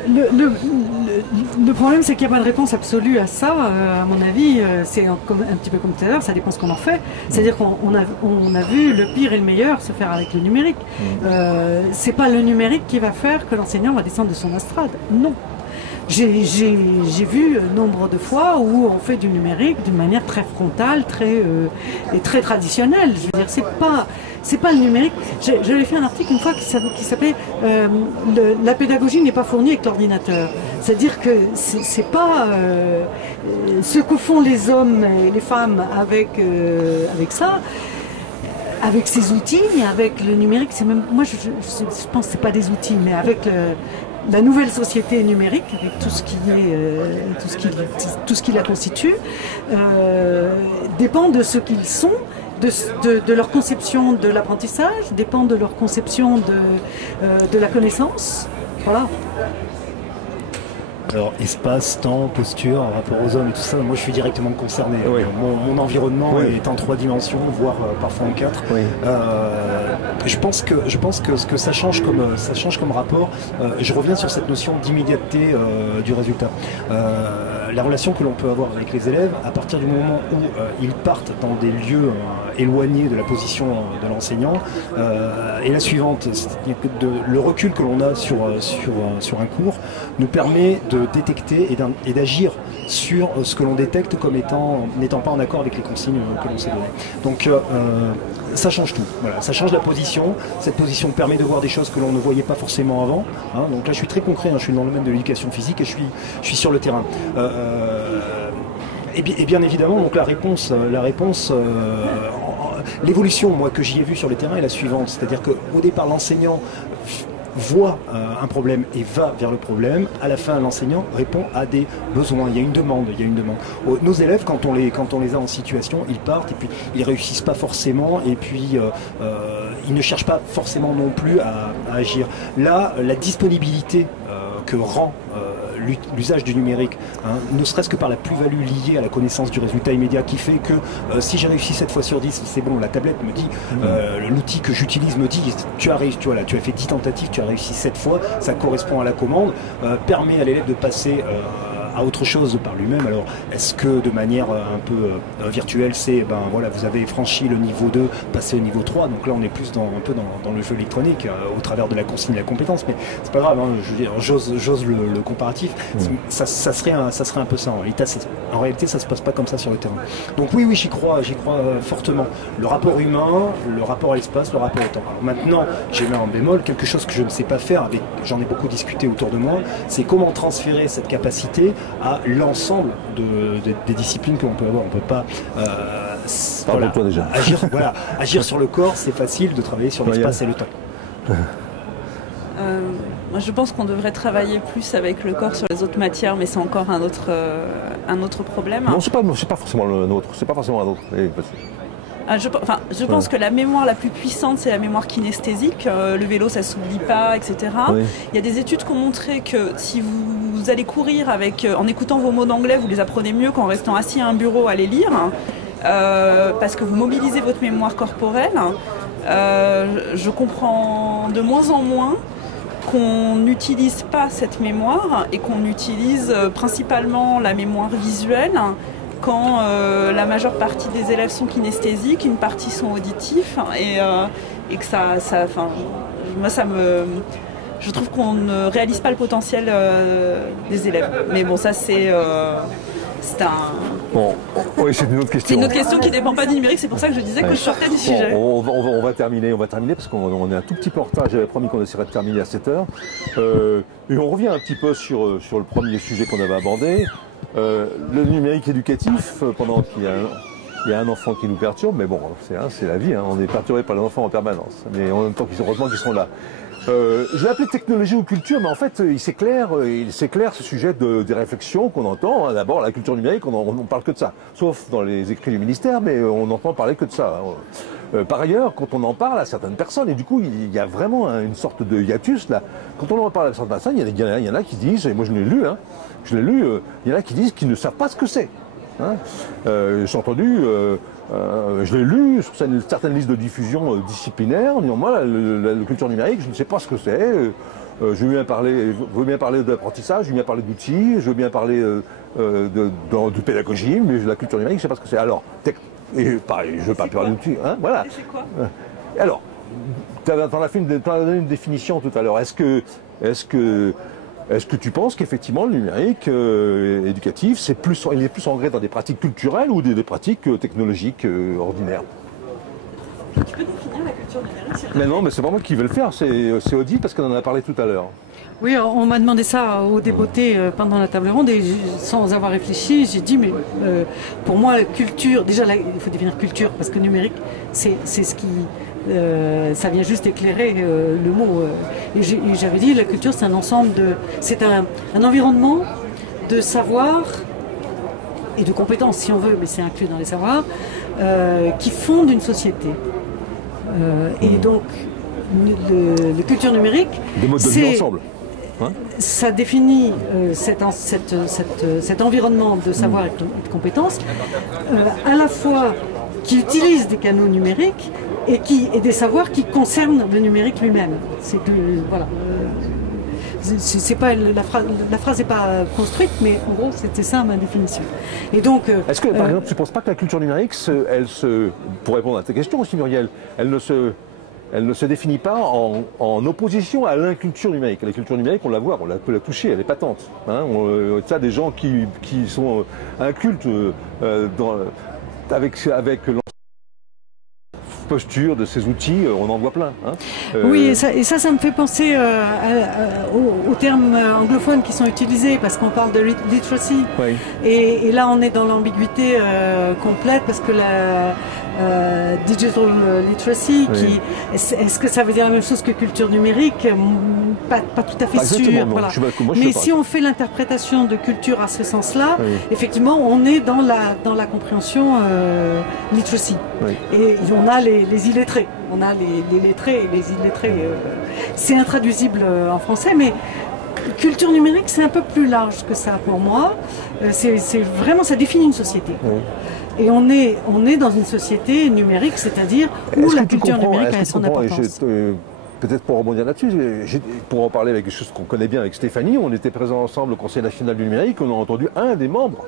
Le problème, c'est qu'il n'y a pas de réponse absolue à ça. À mon avis, c'est un petit peu comme tout à l'heure, ça dépend ce qu'on en fait. C'est-à-dire qu'on a vu le pire et le meilleur se faire avec le numérique. C'est pas le numérique qui va faire que l'enseignant va descendre de son estrade. Non. J'ai vu nombre de fois où on fait du numérique d'une manière très frontale, et très traditionnelle. Je veux dire, c'est pas le numérique. J'avais fait un article une fois qui s'appelait la pédagogie n'est pas fournie avec l'ordinateur. C'est-à-dire que c'est pas ce que font les hommes et les femmes avec ça. Avec ces outils, avec le numérique, c'est même moi je pense que c'est pas des outils, mais avec la nouvelle société numérique, avec tout ce qui la constitue, dépend de ce qu'ils sont, de leur conception de l'apprentissage, dépend de leur conception de la connaissance. Voilà. Alors, espace, temps, posture, rapport aux hommes et tout ça, moi je suis directement concerné. Oui. Mon environnement est en 3 dimensions, voire parfois en 4. Oui. Je pense que ce que ça change comme rapport, je reviens sur cette notion d'immédiateté du résultat. La relation que l'on peut avoir avec les élèves, à partir du moment où ils partent dans des lieux éloignés de la position de l'enseignant, est la suivante. Le recul que l'on a sur un cours nous permet de détecter et d'agir sur ce que l'on détecte comme n'étant pas en accord avec les consignes que l'on s'est données. Donc ça change tout, voilà, ça change la position. Cette position permet de voir des choses que l'on ne voyait pas forcément avant. Hein. Donc là je suis très concret, hein, je suis dans le domaine de l'éducation physique et je suis sur le terrain. Et bien évidemment, donc la réponse l'évolution, moi, que j'y ai vue sur le terrain est la suivante. C'est-à-dire qu'au départ, l'enseignant voit un problème et va vers le problème. À la fin, l'enseignant répond à des besoins. Il y a une demande. Nos élèves, quand on les a en situation, ils partent et puis ils réussissent pas forcément et puis ils ne cherchent pas forcément non plus à agir. Là, la disponibilité que rend l'usage du numérique, hein, ne serait-ce que par la plus-value liée à la connaissance du résultat immédiat qui fait que si j'ai réussi 7 fois sur 10, c'est bon, la tablette me dit, l'outil que j'utilise me dit, tu as fait 10 tentatives, tu as réussi 7 fois, ça correspond à la commande, permet à l'élève de passer à autre chose par lui-même. Alors, est-ce que de manière un peu virtuelle, c'est, voilà, vous avez franchi le niveau 2, passé au niveau 3, donc là on est plus un peu dans le jeu électronique, au travers de la consigne de la compétence, mais c'est pas grave, hein, je veux dire, j'ose le comparatif, ça serait un peu ça. En réalité, ça se passe pas comme ça sur le terrain. Donc oui, j'y crois fortement. Le rapport humain, le rapport à l'espace, le rapport au temps. Alors maintenant, j'ai mis en bémol quelque chose que je ne sais pas faire, j'en ai beaucoup discuté autour de moi, c'est comment transférer cette capacité à l'ensemble des disciplines que l'on peut avoir. On ne peut pas agir sur le corps, c'est facile, de travailler sur l'espace et le temps. Moi, je pense qu'on devrait travailler plus avec le corps sur les autres matières, mais c'est encore un autre problème. Non, c'est pas forcément le nôtre, c'est pas forcément un autre. Je pense que la mémoire la plus puissante, c'est la mémoire kinesthésique. Le vélo, ça s'oublie pas, etc. Oui. Il y a des études qui ont montré que si vous allez courir en écoutant vos mots d'anglais, vous les apprenez mieux qu'en restant assis à un bureau à les lire, parce que vous mobilisez votre mémoire corporelle. Je comprends de moins en moins qu'on n'utilise pas cette mémoire et qu'on utilise principalement la mémoire visuelle quand la majeure partie des élèves sont kinesthésiques, une partie sont auditifs et que je trouve qu'on ne réalise pas le potentiel des élèves. Mais bon, ça c'est une autre question. C'est une autre question qui ne dépend pas du numérique, c'est pour ça que je disais que je sortais du sujet. On va terminer parce qu'on est un tout petit peu en retard. J'avais promis qu'on essaierait de terminer à 7h. Et on revient un petit peu sur le premier sujet qu'on avait abordé. Le numérique éducatif, pendant qu'il y a un enfant qui nous perturbe, mais bon, c'est la vie, hein, on est perturbé par les enfants en permanence. Mais en même temps, heureusement qu'ils sont là. Je l'ai appelé technologie ou culture, mais en fait, il s'éclaire ce sujet des réflexions qu'on entend. Hein. D'abord, la culture numérique, on parle que de ça, sauf dans les écrits du ministère, mais on entend parler que de ça. Par ailleurs, quand on en parle à certaines personnes, et du coup, il y a vraiment une sorte de hiatus là. Quand on en parle à certaines personnes, il y en a qui disent, et moi je l'ai lu, il y en a qui disent qu'ils ne savent pas ce que c'est. Hein. J'ai entendu. Je l'ai lu sur une certaine liste de diffusion disciplinaire en disant moi la culture numérique je ne sais pas ce que c'est, je veux bien parler d'apprentissage, je veux bien parler d'outils, je veux bien parler de pédagogie, mais la culture numérique je ne sais pas ce que c'est. Alors, pareil, je ne veux pas parler d'outils, hein, voilà. Et c'est quoi ? Alors, tu as donné une définition tout à l'heure, est-ce que tu penses qu'effectivement le numérique éducatif, il est plus ancré dans des pratiques culturelles ou des pratiques technologiques ordinaires ? Tu peux définir la culture numérique ? Mais non, mais c'est pas moi qui vais le faire, c'est Odile parce qu'on en a parlé tout à l'heure. Oui, on m'a demandé ça aux députés pendant la table ronde et sans avoir réfléchi, j'ai dit mais pour moi la culture, déjà là, il faut définir culture parce que numérique c'est ce qui... ça vient juste éclairer le mot. Et j'avais dit la culture c'est un ensemble c'est un environnement de savoir et de compétences si on veut, mais c'est inclus dans les savoirs, qui fondent une société. Et donc le culture numérique, des modes de vie ensemble. Hein, ça définit cet environnement de savoir et de compétences, à la fois qui utilise des canaux numériques et des savoirs qui concernent le numérique lui-même. C'est que voilà. C'est pas la phrase n'est pas construite, mais en gros c'était ça ma définition. Et donc, est-ce que par exemple tu ne penses pas que la culture numérique, pour répondre à ta question aussi Muriel, elle ne se elle ne se définit pas en opposition à l'inculture numérique. La culture numérique, on la voit, on peut la toucher, elle est patente. Hein. Ça, des gens qui sont incultes avec posture de ces outils, on en voit plein. Hein. Oui, et ça me fait penser aux termes anglophones qui sont utilisés, parce qu'on parle de literacy. Oui. Et là, on est dans l'ambiguïté complète, parce que la digital literacy, oui. Est-ce que ça veut dire la même chose que culture numérique? Pas tout à fait sûr. Voilà. Mais si on fait l'interprétation de culture à ce sens-là, oui. Effectivement, on est dans la compréhension literacy. Oui. Et on a les illettrés. On a les lettrés et les illettrés. C'est intraduisible en français, mais culture numérique, c'est un peu plus large que ça pour moi. C'est vraiment, ça définit une société. Oui. Et on est dans une société numérique, c'est-à-dire où la culture numérique a son importance. Peut-être pour rebondir là-dessus, pour en parler avec quelque chose qu'on connaît bien avec Stéphanie, on était présents ensemble au Conseil national du numérique, on a entendu un des membres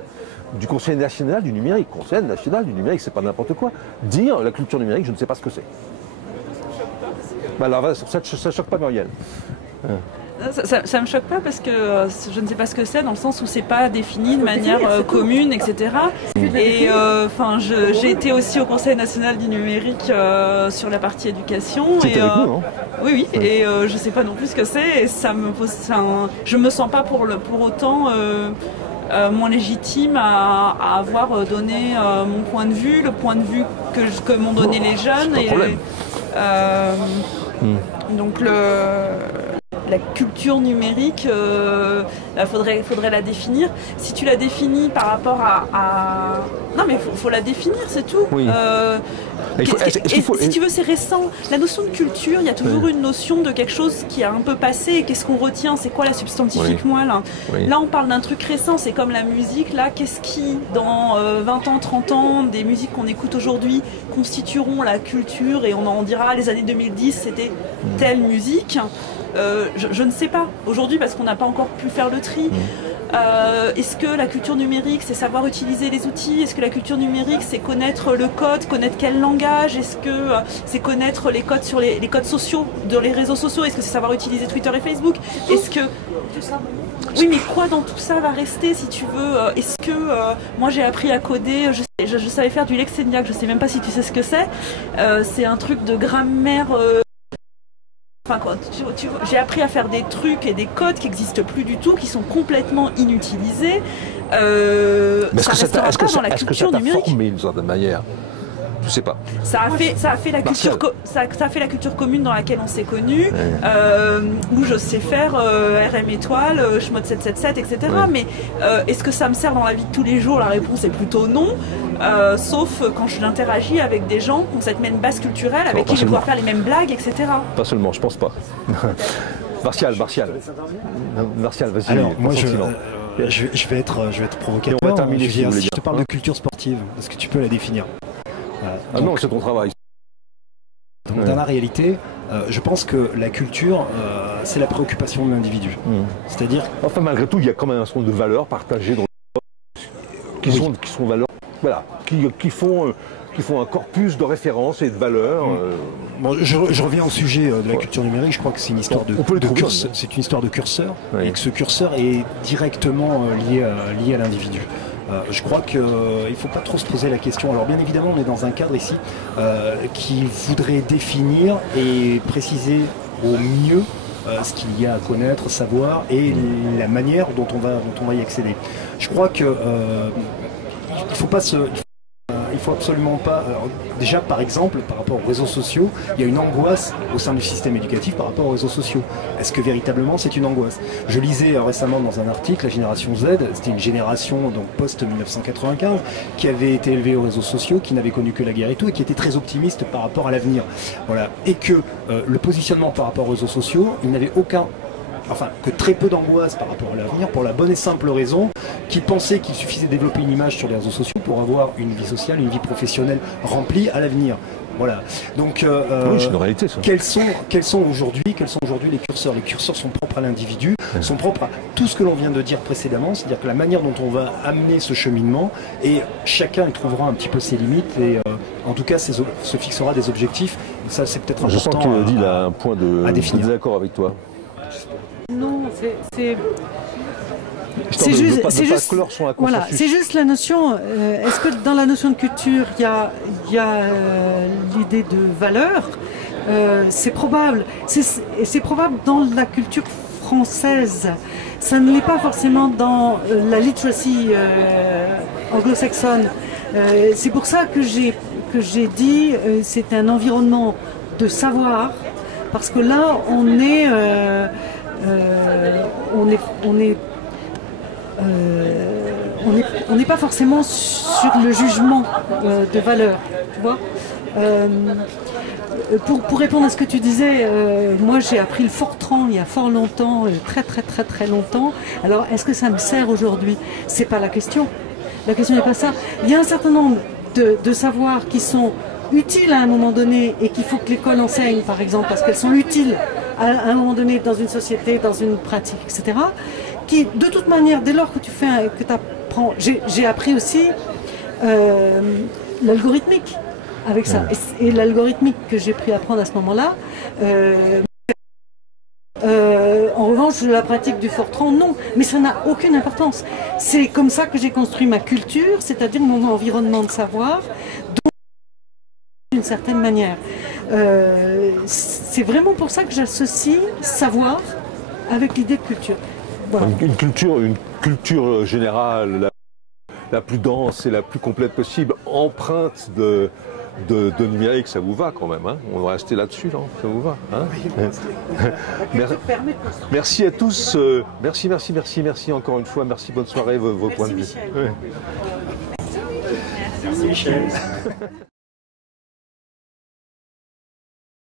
du Conseil national du numérique, Conseil national du numérique, c'est pas n'importe quoi, dire la culture numérique, je ne sais pas ce que c'est. Alors, ça choque pas Muriel. Ça me choque pas parce que je ne sais pas ce que c'est, dans le sens où c'est pas défini de manière commune, etc. Et j'ai été aussi au Conseil national du numérique sur la partie éducation. C'était avec nous, non? Oui. Et je sais pas non plus ce que c'est. Et ça me pose, je me sens pas pour autant moins légitime à avoir donné mon point de vue, le point de vue que m'ont donné les jeunes. Donc la culture numérique, faudrait la définir. Si tu la définis par rapport à... Non mais faut la définir, c'est tout. Oui. Si tu veux, c'est récent. La notion de culture, il y a toujours une notion de quelque chose qui a un peu passé. Et qu'est-ce qu'on retient? C'est quoi la substantifique moelle? Là, on parle d'un truc récent, c'est comme la musique. Là, qu'est-ce qui, dans 20 ans, 30 ans, des musiques qu'on écoute aujourd'hui constitueront la culture et on en dira les années 2010, c'était telle musique. Je ne sais pas aujourd'hui parce qu'on n'a pas encore pu faire le tri. Est-ce que la culture numérique, c'est savoir utiliser les outils? Est-ce que la culture numérique, c'est connaître le code, connaître quel langage? Est-ce que c'est connaître les codes sur les codes sociaux, dans les réseaux sociaux? Est-ce que c'est savoir utiliser Twitter et Facebook? Est-ce que... Oui, mais quoi dans tout ça va rester, si tu veux? Est-ce que moi j'ai appris à coder, je savais faire du Lexeniac, je sais même pas si tu sais ce que c'est. C'est un truc de grammaire... j'ai appris à faire des trucs et des codes qui n'existent plus du tout, qui sont complètement inutilisés. Mais est-ce que ça t'a formé d'une certaine manière? Je sais pas. Ça a fait la culture commune dans laquelle on s'est connus, où je sais faire RM étoile, Schmod 777, etc. Mais est-ce que ça me sert dans la vie de tous les jours? La réponse est plutôt non. Sauf quand je l'interagis avec des gens qui ont cette même base culturelle, avec qui je vais pouvoir faire les mêmes blagues, etc. Pas seulement, je pense pas. Martial, vas-y. Alors, moi, je vais être provocateur. Si je te parle de culture sportive, est-ce que tu peux la définir? Donc, non, c'est ton travail. Donc, dans la réalité, je pense que la culture, c'est la préoccupation de l'individu. C'est-à-dire... Enfin, malgré tout, il y a quand même un certain nombre de valeurs partagées dans le... qui sont valeurs, voilà, qui font un corpus de références et de valeurs. Bon, je reviens au sujet de la culture numérique. Je crois que c'est une histoire c'est une histoire de curseur, et que ce curseur est directement lié à l'individu. Je crois qu'il ne faut pas trop se poser la question. Alors bien évidemment, on est dans un cadre ici qui voudrait définir et préciser au mieux ce qu'il y a à connaître, savoir et la manière dont on va y accéder. Je crois que il faut absolument pas... déjà, par exemple, par rapport aux réseaux sociaux, il y a une angoisse au sein du système éducatif par rapport aux réseaux sociaux. Est-ce que véritablement c'est une angoisse? Je lisais récemment dans un article, la génération Z, c'était une génération donc post-1995 qui avait été élevée aux réseaux sociaux, qui n'avait connu que la guerre et tout, et qui était très optimiste par rapport à l'avenir. Voilà. Et que le positionnement par rapport aux réseaux sociaux, il n'avait que très peu d'angoisse par rapport à l'avenir, pour la bonne et simple raison qu'ils pensaient qu'il suffisait de développer une image sur les réseaux sociaux pour avoir une vie sociale, une vie professionnelle remplie à l'avenir. Voilà. Donc, oui, c'est une réalité, ça. Quels sont aujourd'hui les curseurs? Les curseurs sont propres à l'individu, sont propres à tout ce que l'on vient de dire précédemment, c'est-à-dire que la manière dont on va amener ce cheminement, et chacun y trouvera un petit peu ses limites, et en tout cas se fixera des objectifs. Ça, c'est peut-être important. Je sens que Odile a un point de désaccord avec toi. Non, c'est juste la notion. Est-ce que dans la notion de culture, il y a l'idée de valeur? C'est probable. C'est probable dans la culture française. Ça ne l'est pas forcément dans la literacy anglo-saxonne. C'est pour ça que j'ai dit c'est un environnement de savoir, parce que là on n'est pas forcément sur le jugement de valeur, tu vois. Pour répondre à ce que tu disais, moi j'ai appris le Fortran il y a fort longtemps, très longtemps. Alors est-ce que ça me sert aujourd'hui? C'est pas la question. La question n'est pas ça. Il y a un certain nombre de savoirs qui sont utiles à un moment donné et qu'il faut que l'école enseigne, par exemple, parce qu'elles sont utiles à un moment donné dans une société, dans une pratique, etc. Qui, de toute manière, dès lors que tu apprends, j'ai appris aussi l'algorithmique avec ça. Et l'algorithmique que j'ai pris à apprendre à ce moment-là, en revanche, la pratique du Fortran, non. Mais ça n'a aucune importance. C'est comme ça que j'ai construit ma culture, c'est-à-dire mon environnement de savoir, d'une certaine manière. C'est vraiment pour ça que j'associe savoir avec l'idée de culture. Voilà. Une culture générale la plus dense et la plus complète possible, empreinte de numérique, ça vous va quand même, hein? On va rester là-dessus, non? Ça vous va, hein? Merci à tous, merci encore une fois, merci, bonne soirée, vos points de vue. Merci Michel.